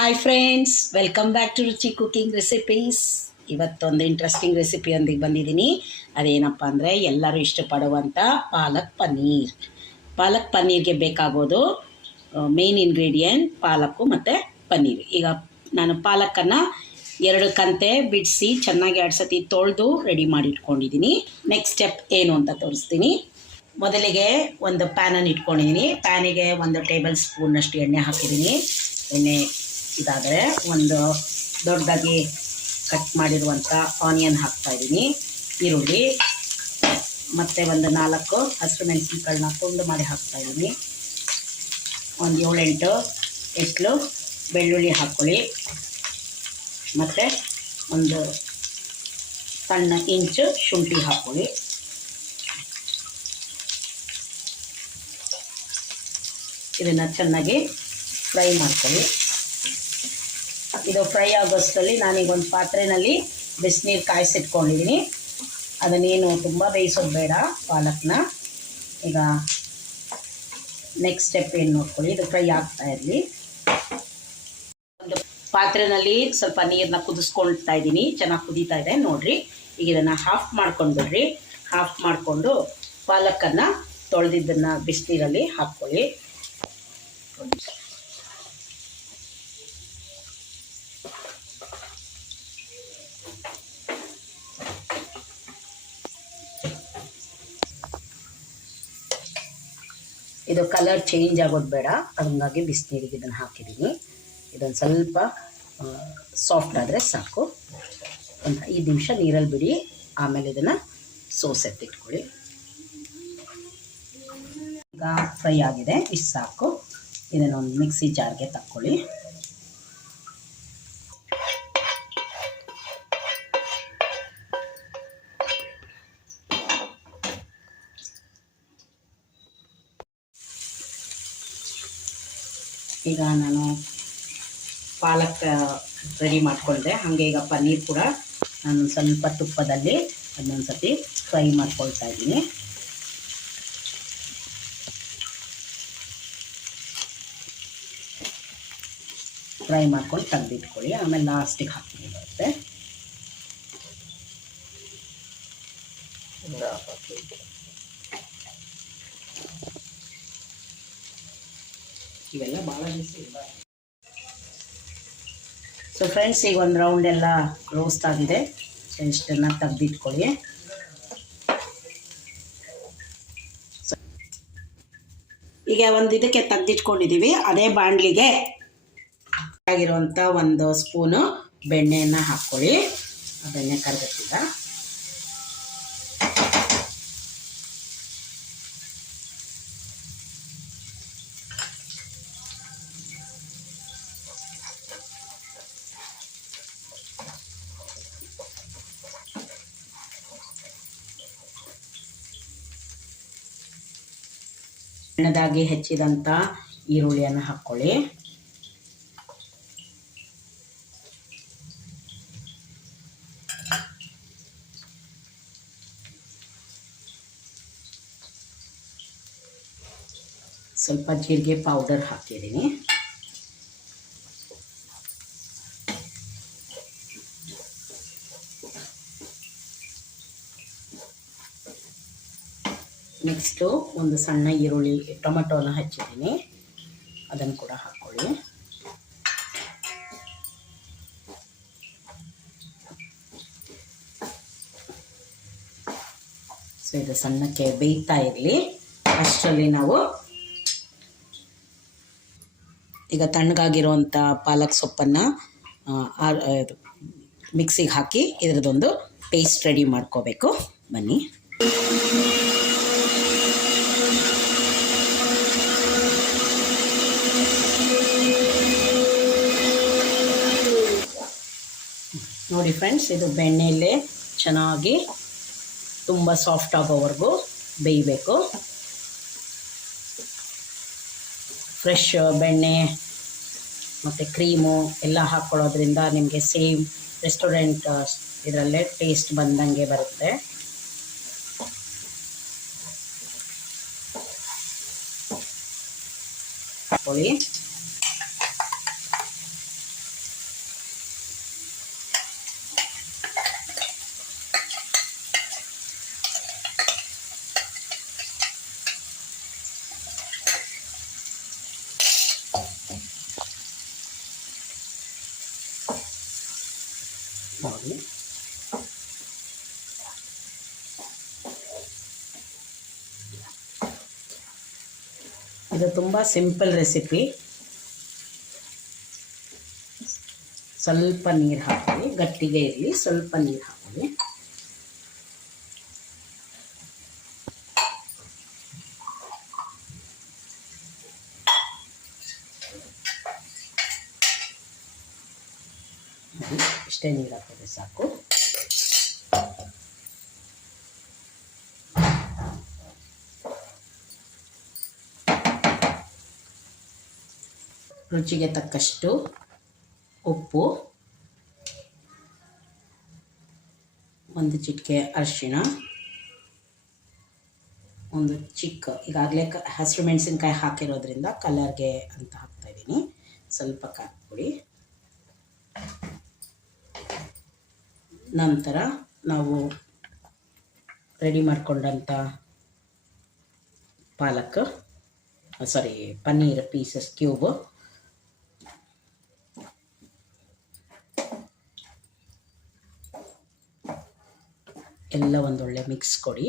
Hi friends, welcome back to Ruchi cooking recipes. ಇವತ್ತೊಂದು interesting ರೆಸಿಪಿಯೊಂದಿಗೆ ಬಂದಿದ್ದೀನಿ. ಅದೇನಪ್ಪ ಅಂದರೆ ಎಲ್ಲರೂ ಇಷ್ಟಪಡುವಂಥ ಪಾಲಕ್ ಪನ್ನೀರ್. ಪಾಲಕ್ ಪನ್ನೀರ್ಗೆ ಬೇಕಾಗೋದು ಮೇನ್ ಇಂಗ್ರೀಡಿಯೆಂಟ್ ಪಾಲಕ್ಕು ಮತ್ತು ಪನ್ನೀರ್. ಈಗ ನಾನು ಪಾಲಕ್ಕನ್ನು 2 ಕಂತೆ ಬಿಡಿಸಿ ಚೆನ್ನಾಗಿ 2 ಸತಿ ತೊಳೆದು ರೆಡಿ ಮಾಡಿ ಇಟ್ಕೊಂಡಿದ್ದೀನಿ. ನೆಕ್ಸ್ಟ್ ಸ್ಟೆಪ್ ಏನು ಅಂತ ತೋರಿಸ್ತೀನಿ. ಮೊದಲಿಗೆ ಒಂದು ಪ್ಯಾನನ್ನು ಇಟ್ಕೊಂಡಿದ್ದೀನಿ. ಪ್ಯಾನಿಗೆ 1 ಟೇಬಲ್ ಸ್ಪೂನಷ್ಟು ಎಣ್ಣೆ ಹಾಕಿದ್ದೀನಿ. ಎಣ್ಣೆ ಇದಾದರೆ ಒಂದು ದೊಡ್ಡದಾಗಿ ಕಟ್ ಮಾಡಿರುವಂಥ ಆನಿಯನ್ ಹಾಕ್ತಾಯಿದ್ದೀನಿ, ಈರುಳ್ಳಿ ಮತ್ತು ಒಂದು 4 ಹಸಿರು ಮೆಣಸಿನ್ಕಾಳನ್ನ ತುಂಡು ಮಾಡಿ ಹಾಕ್ತಾಯಿದ್ದೀನಿ. ಒಂದು 7-8 ಎಸ್ಲು ಬೆಳ್ಳುಳ್ಳಿ ಹಾಕ್ಕೊಳ್ಳಿ, ಮತ್ತು ಒಂದು ಸಣ್ಣ ಇಂಚು ಶುಂಠಿ ಹಾಕ್ಕೊಳ್ಳಿ. ಇದನ್ನು ಚೆನ್ನಾಗಿ ಫ್ರೈ ಮಾಡ್ಕೊಳ್ಳಿ. ಇದು ಫ್ರೈ ಆಗೋಷ್ಟರಲ್ಲಿ ನಾನೀಗ ಒಂದು ಪಾತ್ರೆಯಲ್ಲಿ ಬಿಸಿನೀರು ಕಾಯಿಸಿಟ್ಕೊಂಡಿದ್ದೀನಿ. ಅದನ್ನೇನು ತುಂಬ ಬೇಯಿಸೋದು ಬೇಡ ಪಾಲಕ್ನ. ಈಗ ನೆಕ್ಸ್ಟ್ ಸ್ಟೆಪ್ ಏನು ನೋಡ್ಕೊಳ್ಳಿ, ಇದು ಫ್ರೈ ಆಗ್ತಾ ಇರಲಿ. ಒಂದು ಪಾತ್ರೆಯಲ್ಲಿ ಸ್ವಲ್ಪ ನೀರನ್ನ ಕುದಿಸ್ಕೊಳ್ತಾ ಇದ್ದೀನಿ. ಚೆನ್ನಾಗಿ ಕುದೀತಾ ಇದೆ ನೋಡಿರಿ. ಈಗ ಇದನ್ನು ಹಾಫ್ ಮಾಡ್ಕೊಂಡ್ಬಿಡ್ರಿ. ಹಾಫ್ ಮಾಡಿಕೊಂಡು ಪಾಲಕ್ಕನ್ನು ತೊಳೆದಿದ್ದನ್ನು ಬಿಸಿನೀರಲ್ಲಿ ಹಾಕ್ಕೊಳ್ಳಿ. ಇದು ಕಲರ್ ಚೇಂಜ್ ಆಗೋದು ಬೇಡ, ಹಂಗಾಗಿ ಬಿಸಿನೀರಿಗೆ ಇದನ್ನು ಹಾಕಿದ್ದೀನಿ. ಇದೊಂದು ಸ್ವಲ್ಪ ಸಾಫ್ಟ್ ಆದರೆ ಸಾಕು. ಒಂದು 5 ನಿಮಿಷ ನೀರಲ್ಲಿ ಬಿಡಿ, ಆಮೇಲೆ ಇದನ್ನು ಸೋಸೆತ್ತಿಟ್ಕೊಳ್ಳಿ. ಈಗ ಫ್ರೈ ಆಗಿದೆ, ಇಷ್ಟು ಸಾಕು. ಇದನ್ನು ಒಂದು ಮಿಕ್ಸಿ ಜಾರ್ಗೆ ತಕ್ಕೊಳ್ಳಿ. ಈಗ ನಾನು ಪಾಲಕ್ ರೆಡಿ ಮಾಡಿಕೊಂಡೆ, ಹಾಗೆ ಈಗ ಪನ್ನೀರ್ ಕೂಡ ನಾನು ಸ್ವಲ್ಪ ತುಪ್ಪದಲ್ಲಿ ಅದನ್ನೊಂದು ಸತಿ ಫ್ರೈ ಮಾಡ್ಕೊಳ್ತಾ ಇದ್ದೀನಿ. ಫ್ರೈ ಮಾಡ್ಕೊಂಡು ತೆಗೆದಿಟ್ಕೊಳ್ಳಿ, ಆಮೇಲೆ ಲಾಸ್ಟಿಗೆ ಹಾಕ್ತೀನಿ ಬರುತ್ತೆ. ಇವೆಲ್ಲ ಭಾಳ ದಿವಸ ಇರಬಾರ್ದು. ಸೊ ಫ್ರೆಂಡ್ಸ್, ಈಗ ಒಂದು ರೌಂಡ್ ಎಲ್ಲ ರೋಸ್ಟ್ ಆಗಿದೆ. ಸೊ ಇಷ್ಟನ್ನು ತೆಗೆದಿಟ್ಕೊಳ್ಳಿ. ಈಗ ಒಂದು ಇದಕ್ಕೆ ತೆಗೆದಿಟ್ಕೊಂಡಿದ್ದೀವಿ. ಅದೇ ಬಾಣಲಿಗೆ ಆಗಿರುವಂಥ 1 ಸ್ಪೂನು ಬೆಣ್ಣೆಯನ್ನು ಹಾಕ್ಕೊಳ್ಳಿ. ಆ ಬೆಣ್ಣೆ ಕರಗತ್ತಿಲ್ಲ. ಸಣ್ಣದಾಗಿ ಹೆಚ್ಚಿದಂಥ ಈರುಳ್ಳಿಯನ್ನು ಹಾಕ್ಕೊಳ್ಳಿ. ಸ್ವಲ್ಪ ಜೀರಿಗೆ ಪೌಡರ್ ಹಾಕಿದ್ದೀನಿ. ನೆಕ್ಸ್ಟು ಒಂದು ಸಣ್ಣ ಈರುಳ್ಳಿ ಟೊಮೆಟೊನ ಹಚ್ಚಿದ್ದೀನಿ, ಅದನ್ನು ಕೂಡ ಹಾಕ್ಕೊಳ್ಳಿ. ಸೊ ಇದು ಸಣ್ಣಕ್ಕೆ ಬೇಯ್ತಾ ಇರಲಿ. ಅಷ್ಟರಲ್ಲಿ ನಾವು ಈಗ ತಣ್ಣಗಾಗಿರುವಂಥ ಪಾಲಕ್ ಸೊಪ್ಪನ್ನು ಮಿಕ್ಸಿಗೆ ಹಾಕಿ ಇದರದೊಂದು ಪೇಸ್ಟ್ ರೆಡಿ ಮಾಡ್ಕೋಬೇಕು. ಬನ್ನಿ. ನೋಡಿ ಫ್ರೆಂಡ್ಸ್, ಇದು ಬೆಣ್ಣೆಯಲ್ಲೇ ಚೆನ್ನಾಗಿ ತುಂಬ ಸಾಫ್ಟ್ ಆಗೋವರೆಗೂ ಬೇಯಬೇಕು. ಫ್ರೆಶ್ ಬೆಣ್ಣೆ ಮತ್ತು ಕ್ರೀಮು ಎಲ್ಲ ಹಾಕ್ಕೊಳ್ಳೋದ್ರಿಂದ ನಿಮಗೆ ಸೇಮ್ ರೆಸ್ಟೋರೆಂಟ್ ಇದರಲ್ಲೇ ಟೇಸ್ಟ್ ಬಂದಂಗೆ ಬರುತ್ತೆ. ಹಾಕ್ಕೊಳ್ಳಿ. ನೋಡಿ. ಇದು ತುಂಬ ಸಿಂಪಲ್ ರೆಸಿಪಿ. ಸ್ವಲ್ಪ ನೀರು ಹಾಕಿ, ಗಟ್ಟಿಗೆ ಇರಲಿ, ಸ್ವಲ್ಪ ನೀರು ಹಾಕಿ. ಇಷ್ಟೇ ನೀರು ಹಾಕಿದ್ರೆ ಸಾಕು. ರುಚಿಗೆ ತಕ್ಕಷ್ಟು ಉಪ್ಪು, ಒಂದು ಚಿಟಿಕೆ ಅರಿಶಿಣ, ಒಂದು ಈಗಾಗಲೇ ಹಸಿರು ಮೆಣಸಿನ್ಕಾಯಿ ಹಾಕಿರೋದ್ರಿಂದ ಕಲರ್ಗೆ ಅಂತ ಹಾಕ್ತಾಯಿದ್ದೀನಿ. ಸ್ವಲ್ಪ ಖಾರದ ಪುಡಿ. ನಂತರ ನಾವು ರೆಡಿ ಮಾಡಿಕೊಂಡಂಥ ಪನ್ನೀರ್ ಪೀಸಸ್ ಕ್ಯೂಬ್, ಎಲ್ಲ ಒಂದೊಳ್ಳೆ ಮಿಕ್ಸ್ ಕೊಡಿ.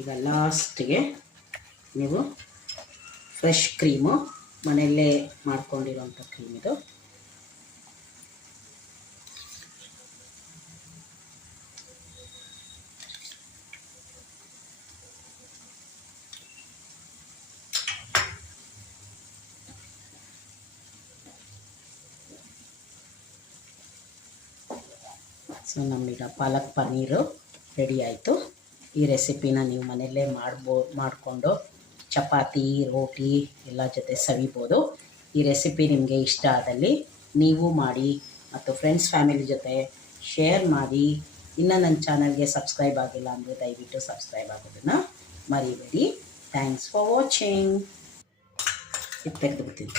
ಈಗ ಲಾಸ್ಟಿಗೆ ನೀವು ಫ್ರೆಶ್ ಕ್ರೀಮು, ಮನೆಯಲ್ಲೇ ಮಾಡ್ಕೊಂಡಿರೋಂಥ ಕ್ರೀಮ್ ಇದು. ಸೊ ನಮ್ಮೀಗ ಪಾಲಕ್ ಪನ್ನೀರು ರೆಡಿ ಆಯಿತು. ಈ ರೆಸಿಪಿನ ನೀವು ಮನೆಯಲ್ಲೇ ಮಾಡಿಕೊಂಡು ಚಪಾತಿ, ರೋಟಿ ಎಲ್ಲ ಜೊತೆ ಸವಿಬೋದು. ಈ ರೆಸಿಪಿ ನಿಮಗೆ ಇಷ್ಟ ಆದಲ್ಲಿ ನೀವು ಮಾಡಿ ಮತ್ತು ಫ್ರೆಂಡ್ಸ್ ಫ್ಯಾಮಿಲಿ ಜೊತೆ ಶೇರ್ ಮಾಡಿ. ಇನ್ನು ನನ್ನ ಚಾನಲ್ಗೆ ಸಬ್ಸ್ಕ್ರೈಬ್ ಆಗಿಲ್ಲ ಅಂದರೆ ದಯವಿಟ್ಟು ಸಬ್ಸ್ಕ್ರೈಬ್ ಆಗೋದನ್ನು ಮರಿಬೇಡಿ. Thanks for watching. ಇದು ತೆಗೆದುಬಿಡ್ತೀನಿ.